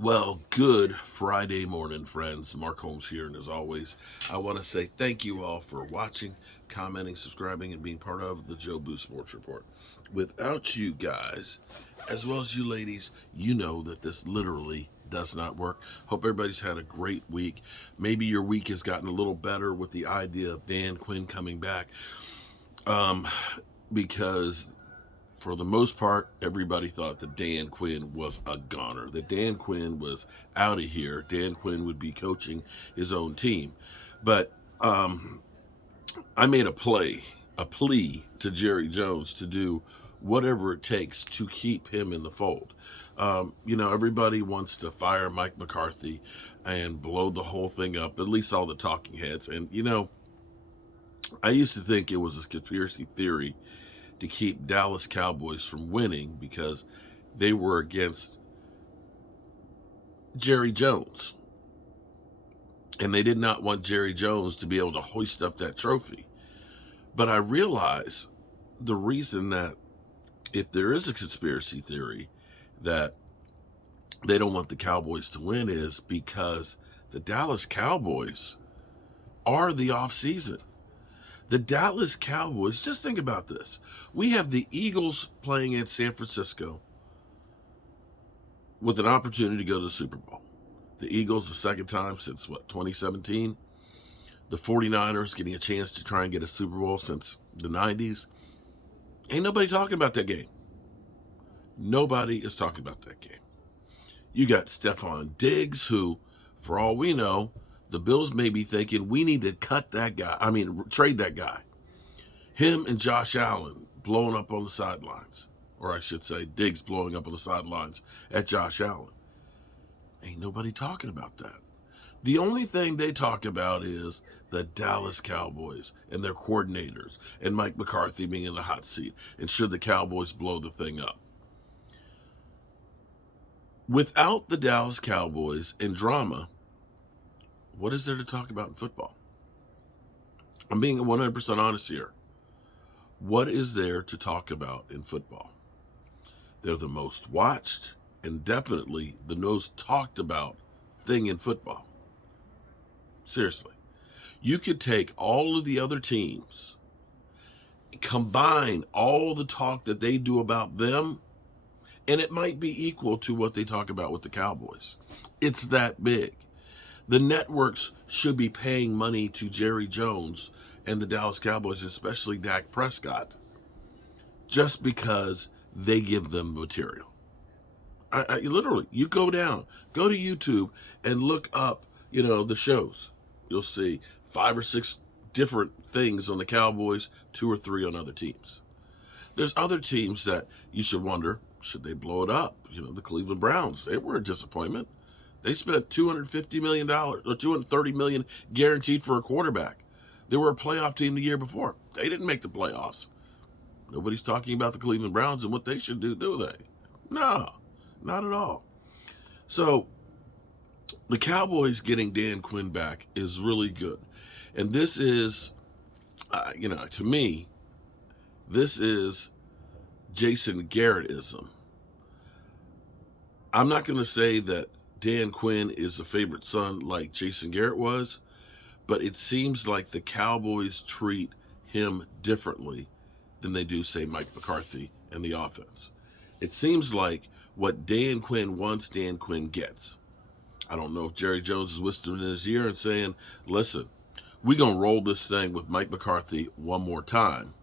Well, good Friday morning, friends. Mark Holmes here, and as always, I want to say thank you all for watching, commenting, subscribing, and being part of the Joe Boo Sports Report. Without you guys, as well as you ladies, you know that this literally does not work. Hope everybody's had a great week. Maybe your week has gotten a little better with the idea of Dan Quinn coming back, um, because for the most part, everybody thought that Dan Quinn was a goner, that Dan Quinn was out of here. Dan Quinn would be coaching his own team. But I made a plea to Jerry Jones to do whatever it takes to keep him in the fold. Everybody wants to fire Mike McCarthy and blow the whole thing up, at least all the talking heads. And, I used to think it was a conspiracy theory to keep Dallas Cowboys from winning because they were against Jerry Jones. And they did not want Jerry Jones to be able to hoist up that trophy. But I realize the reason that if there is a conspiracy theory that they don't want the Cowboys to win is because the Dallas Cowboys are the off season. The Dallas Cowboys, just think about this. We have the Eagles playing in San Francisco with an opportunity to go to the Super Bowl. The Eagles, the second time since 2017. The 49ers getting a chance to try and get a Super Bowl since the 90s. Ain't nobody talking about that game. Nobody is talking about that game. You got Stephon Diggs, who, for all we know, the Bills may be thinking we need to trade that guy. Him and Josh Allen blowing up on the sidelines. Or I should say, Diggs blowing up on the sidelines at Josh Allen. Ain't nobody talking about that. The only thing they talk about is the Dallas Cowboys and their coordinators and Mike McCarthy being in the hot seat and should the Cowboys blow the thing up. Without the Dallas Cowboys and drama, what is there to talk about in football? I'm being 100% honest here. What is there to talk about in football? They're the most watched and definitely the most talked about thing in football. Seriously. You could take all of the other teams, combine all the talk that they do about them, and it might be equal to what they talk about with the Cowboys. It's that big. The networks should be paying money to Jerry Jones and the Dallas Cowboys, especially Dak Prescott, just because they give them material. Literally, you go to YouTube and look up, the shows. You'll see 5 or 6 different things on the Cowboys, 2 or 3 on other teams. There's other teams that you should wonder, should they blow it up? The Cleveland Browns, they were a disappointment. They spent $250 million or $230 million guaranteed for a quarterback. They were a playoff team the year before. They didn't make the playoffs. Nobody's talking about the Cleveland Browns and what they should do they? No, not at all. So the Cowboys getting Dan Quinn back is really good. And this is, to me, this is Jason Garrettism. I'm not going to say that Dan Quinn is a favorite son like Jason Garrett was, but it seems like the Cowboys treat him differently than they do, say, Mike McCarthy and the offense. It seems like what Dan Quinn wants, Dan Quinn gets. I don't know if Jerry Jones is whispering in his ear and saying, listen, we're going to roll this thing with Mike McCarthy one more time.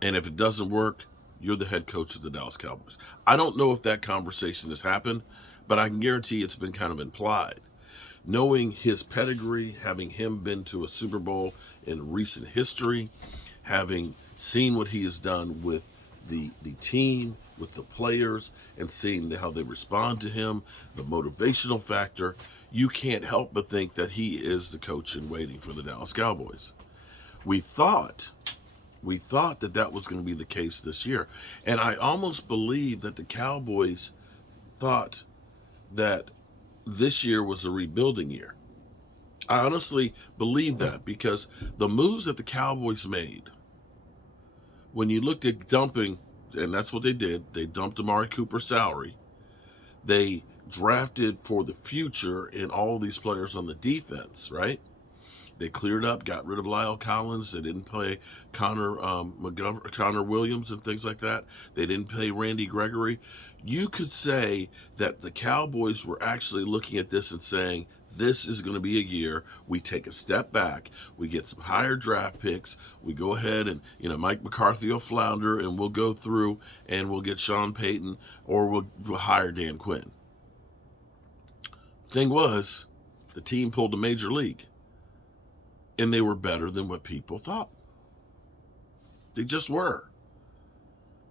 And if it doesn't work, you're the head coach of the Dallas Cowboys. I don't know if that conversation has happened, but I can guarantee it's been kind of implied. Knowing his pedigree, having him been to a Super Bowl in recent history, having seen what he has done with the team, with the players, and seeing how they respond to him, the motivational factor, you can't help but think that he is the coach in waiting for the Dallas Cowboys. We thought that was going to be the case this year. And I almost believe that the Cowboys thought that this year was a rebuilding year. I honestly believe that because the moves that the Cowboys made, when you looked at dumping, and that's what they did, they dumped Amari Cooper's salary. They drafted for the future in all these players on the defense, right? They cleared up, got rid of Lyle Collins. They didn't pay Connor Williams and things like that. They didn't pay Randy Gregory. You could say that the Cowboys were actually looking at this and saying, this is going to be a year we take a step back, we get some higher draft picks, we go ahead and, Mike McCarthy will flounder, and we'll go through and we'll get Sean Payton, or we'll hire Dan Quinn. Thing was, the team pulled a major league, and they were better than what people thought. They just were.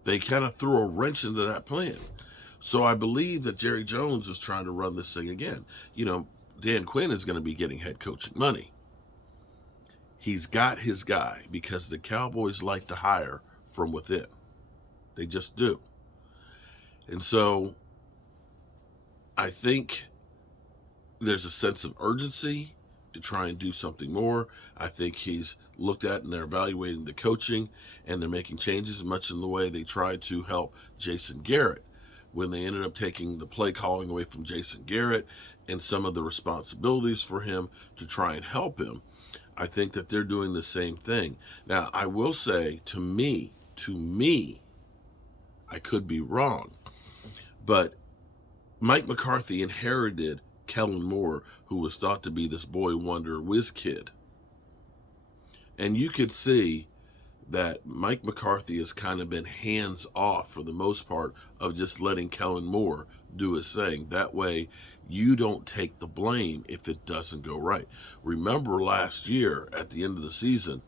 They kind of threw a wrench into that plan. So I believe that Jerry Jones is trying to run this thing again. Dan Quinn is going to be getting head coaching money. He's got his guy because the Cowboys like to hire from within. They just do. And so I think there's a sense of urgency to try and do something more. I think he's looked at and they're evaluating the coaching, and they're making changes much in the way they tried to help Jason Garrett when they ended up taking the play calling away from Jason Garrett and some of the responsibilities for him to try and help him. I think that they're doing the same thing. Now, I will say, to me, I could be wrong, but Mike McCarthy inherited Kellen Moore, who was thought to be this boy wonder whiz kid. And you could see that Mike McCarthy has kind of been hands off for the most part of just letting Kellen Moore do his thing. That way, you don't take the blame if it doesn't go right. Remember last year at the end of the season,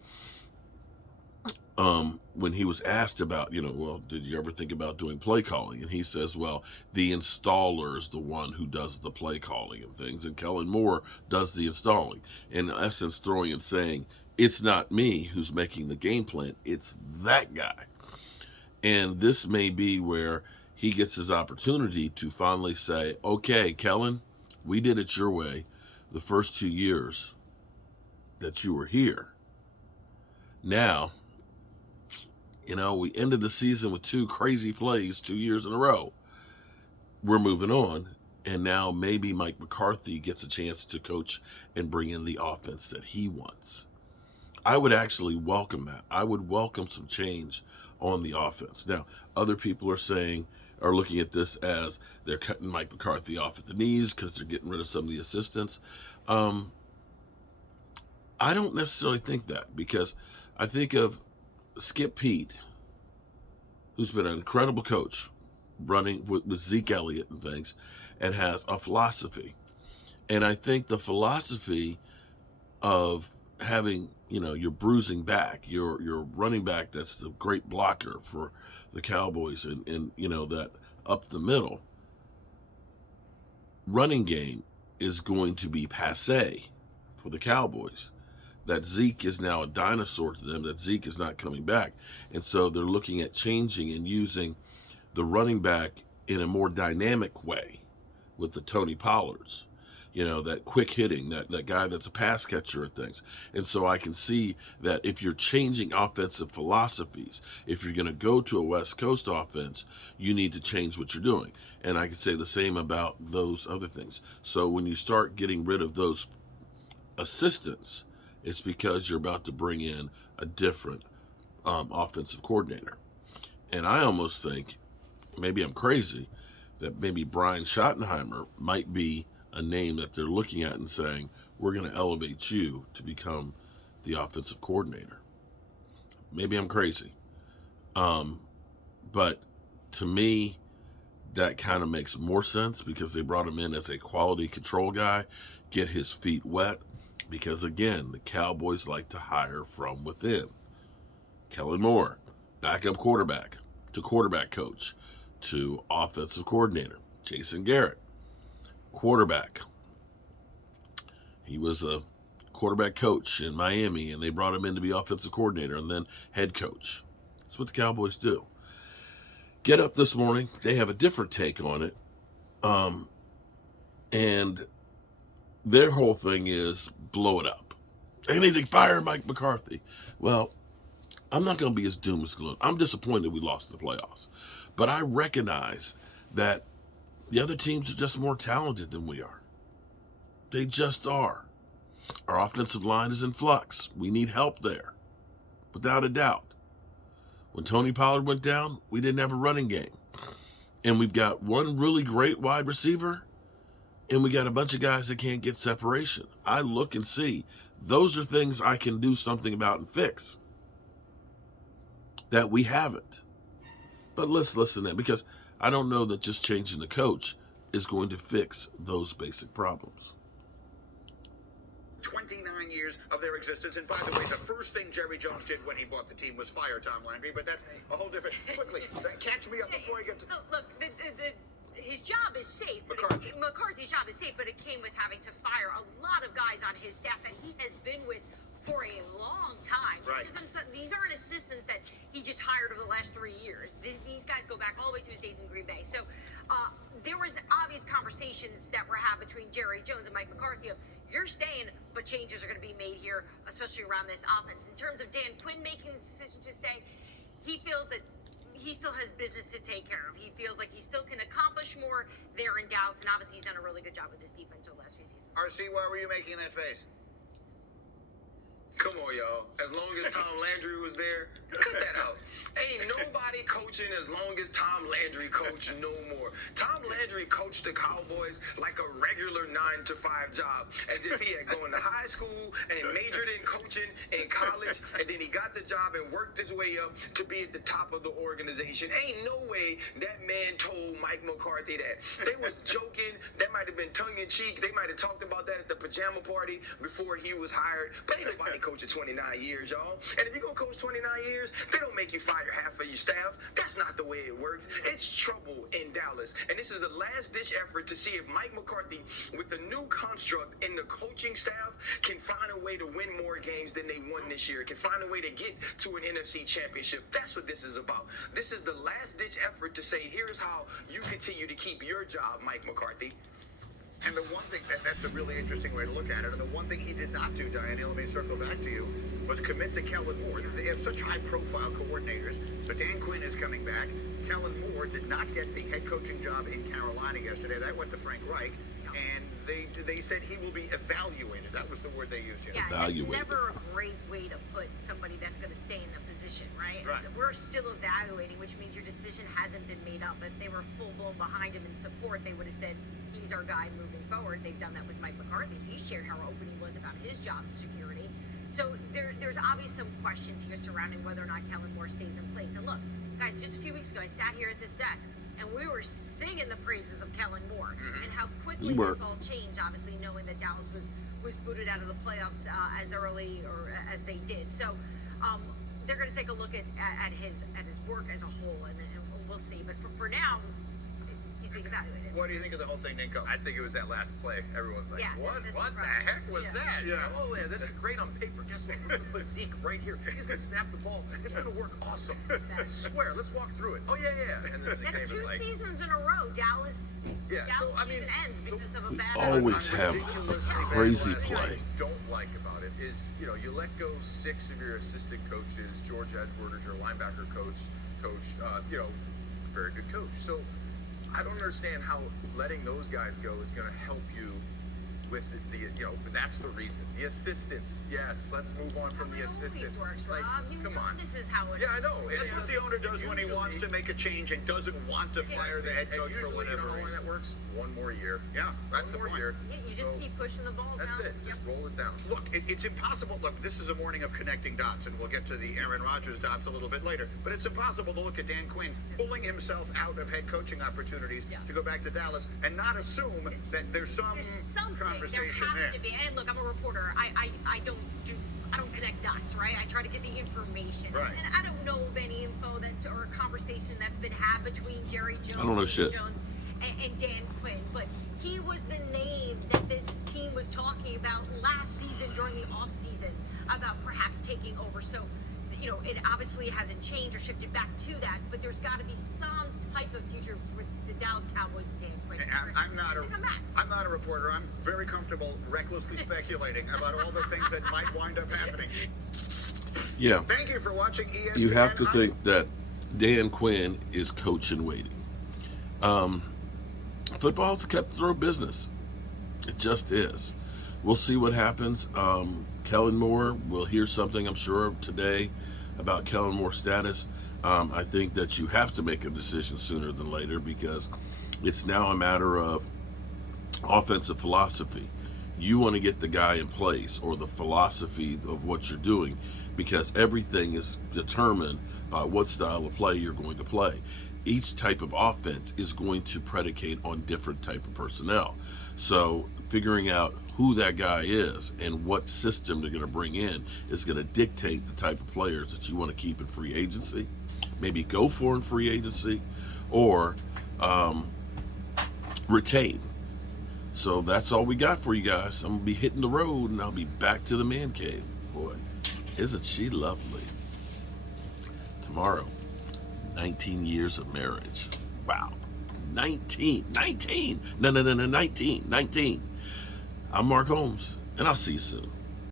when he was asked about, well, did you ever think about doing play calling? And he says, well, the installer is the one who does the play calling and things, and Kellen Moore does the installing. In essence, throwing and saying, it's not me who's making the game plan, it's that guy. And this may be where he gets his opportunity to finally say, okay, Kellen, we did it your way the first 2 years that you were here. Now, we ended the season with 2 crazy plays 2 years in a row. We're moving on, and now maybe Mike McCarthy gets a chance to coach and bring in the offense that he wants. I would actually welcome that. I would welcome some change on the offense. Now, other people are looking at this as they're cutting Mike McCarthy off at the knees because they're getting rid of some of the assistants. I don't necessarily think that, because I think of Skip Pete, who's been an incredible coach running with Zeke Elliott and things, and has a philosophy. And I think the philosophy of having, your bruising back, your running back that's the great blocker for the Cowboys, and that up the middle running game is going to be passé for the Cowboys. That Zeke is now a dinosaur to them, that Zeke is not coming back. And so they're looking at changing and using the running back in a more dynamic way with the Tony Pollards. That quick hitting, that guy that's a pass catcher and things. And so I can see that if you're changing offensive philosophies, if you're going to go to a West Coast offense, you need to change what you're doing. And I can say the same about those other things. So when you start getting rid of those assistants, it's because you're about to bring in a different offensive coordinator. And I almost think, maybe I'm crazy, that maybe Brian Schottenheimer might be a name that they're looking at and saying, we're going to elevate you to become the offensive coordinator. Maybe I'm crazy. But to me, that kind of makes more sense, because they brought him in as a quality control guy, get his feet wet, because again, the Cowboys like to hire from within. Kellen Moore, backup quarterback, to quarterback coach, to offensive coordinator. Jason Garrett, quarterback. He was a quarterback coach in Miami, and they brought him in to be offensive coordinator and then head coach. That's what the Cowboys do. Get up this morning, they have a different take on it. And their whole thing is blow it up. They need to fire Mike McCarthy. Well, I'm not going to be as doom as gloom. I'm disappointed we lost the playoffs. But I recognize that The other teams are just more talented than we are. They just are. Our offensive line is in flux. We need help there, without a doubt. When Tony Pollard went down, we didn't have a running game. And we've got one really great wide receiver, and we got a bunch of guys that can't get separation. I look and see. Those are things I can do something about and fix that we haven't. But let's listen in, because I don't know that just changing the coach is going to fix those basic problems. 29 years of their existence. And by the way, the first thing Jerry Jones did when he bought the team was fire Tom Landry, but that's a whole different... Quickly, catch me up before I get to... Look, his job is safe. McCarthy's job is safe, but it came with having to fire a lot of guys on his staff that he has been with for a long time. Right. These aren't assistants that he just hired over the last 3 years. These guys go back all the way to his days in Green Bay. So there was obvious conversations that were had between Jerry Jones and Mike McCarthy of, you're staying, but changes are going to be made here, especially around this offense. In terms of Dan Quinn making the decision to stay, he feels that he still has business to take care of. He feels like he still can accomplish more there in Dallas, and obviously he's done a really good job with this defense over the last few seasons. RC, why were you making that face? Come on, y'all. As long as Tom Landry was there, cut that out. Ain't nobody coaching as long as Tom Landry coached no more. Tom Landry coached the Cowboys like a regular 9-to-5 job, as if he had gone to high school and majored in coaching in college, and then he got the job and worked his way up to be at the top of the organization. Ain't no way that man told Mike McCarthy that. They was joking. That might have been tongue-in-cheek. They might have talked about that at the pajama party before he was hired. But ain't nobody coaching 29 years, y'all. And if you're going to coach 29 years, they don't make you fire half of your staff. That's not the way it works. It's trouble in Dallas. And this is a last-ditch effort to see if Mike McCarthy, with the new construct in the coaching staff, can find a way to win more games than they won this year, can find a way to get to an NFC championship. That's what this is about. This is the last-ditch effort to say, here's how you continue to keep your job, Mike McCarthy. And the one thing, that's a really interesting way to look at it, and the one thing he did not do, Diane, let me circle back to you, was commit to Kellen Moore. They have such high-profile coordinators, so Dan Quinn is coming back. Kellen Moore did not get the head coaching job in Carolina yesterday. That went to Frank Reich, and they said he will be evaluated. That was the word they used. Yeah, it's never a great way to put somebody that's going to stay in the position, right? Right. We're still evaluating, which means your decision hasn't been made up. If they were full-blown behind him in support, they would have said, he's our guy moving forward. They've done that with Mike McCarthy. He shared how open he was about his job security. So there's obviously some questions here surrounding whether or not Kellen Moore stays in place. And look, guys, just a few weeks ago, I sat here at this desk, and we were singing the praises of Kellen Moore and how quickly this all changed, obviously knowing that Dallas was booted out of the playoffs as early or as they did. So they're going to take a look at his work as a whole, and we'll see. But for now, he's being evaluated. What do you think of the whole thing, Ninko? I think it was that last play. Everyone's like, Yeah, what that's the right. heck was that? Yeah. Oh, yeah, this is great on paper. Guess what? We're going to put Zeke right here. He's going to snap the ball. It's going to work awesome. I swear. Let's walk through it. Oh, yeah. And then the That's game two is like, seasons in a row. Dallas season ends because of a bad always have crazy play. What I don't like about it is, you let go 6 of your assistant coaches. George Edwards, your linebacker coach, very good coach. So I don't understand how letting those guys go is going to help you with but that's the reason. The assistants, yes, let's move on from the assistants. Works, like, Rob. come on. This is how it Yeah, I know. That's what the owner does when he wants to make a change and doesn't want to fire the head coach for whatever how long reason. that works? One more year. Yeah, that's the point. Year. Yeah, you just keep pushing the ball That's down. it. Just roll it down. Look, it's impossible. Look, this is a morning of connecting dots, and we'll get to the Aaron Rodgers dots a little bit later. But it's impossible to look at Dan Quinn pulling himself out of head coaching opportunities to go back to Dallas and not assume that there's some conversation there. there. And look, I'm a reporter. I don't connect dots, right? I try to get the information. Right. And I don't know of any info or a conversation that's been had between Jerry Jones, I don't know shit. Jones and Dan Quinn, but he was the name that this team was talking about last season during the off season about perhaps taking over. So, it obviously hasn't changed or shifted back to that, but there's got to be some type of future with the Dallas Cowboys and Dan Quinn. I'm not a reporter. I'm very comfortable recklessly speculating about all the things that might wind up happening. Yeah. Thank you for watching ESPN. You have to think that Dan Quinn is coach in waiting. Football's a cutthroat business. It just is. We'll see what happens. Kellen Moore, we'll hear something, I'm sure, today about Kellen Moore's status. I think that you have to make a decision sooner than later, because it's now a matter of offensive philosophy. You want to get the guy in place, or the philosophy of what you're doing, because everything is determined by what style of play you're going to play. Each type of offense is going to predicate on different type of personnel. So figuring out who that guy is and what system they're going to bring in is going to dictate the type of players that you want to keep in free agency, maybe go for in free agency, or retain. So that's all we got for you guys. I'm going to be hitting the road, and I'll be back to the man cave. Boy, isn't she lovely? Tomorrow, 19 years of marriage. Wow. 19. No, 19. I'm Mark Holmes, and I'll see you soon.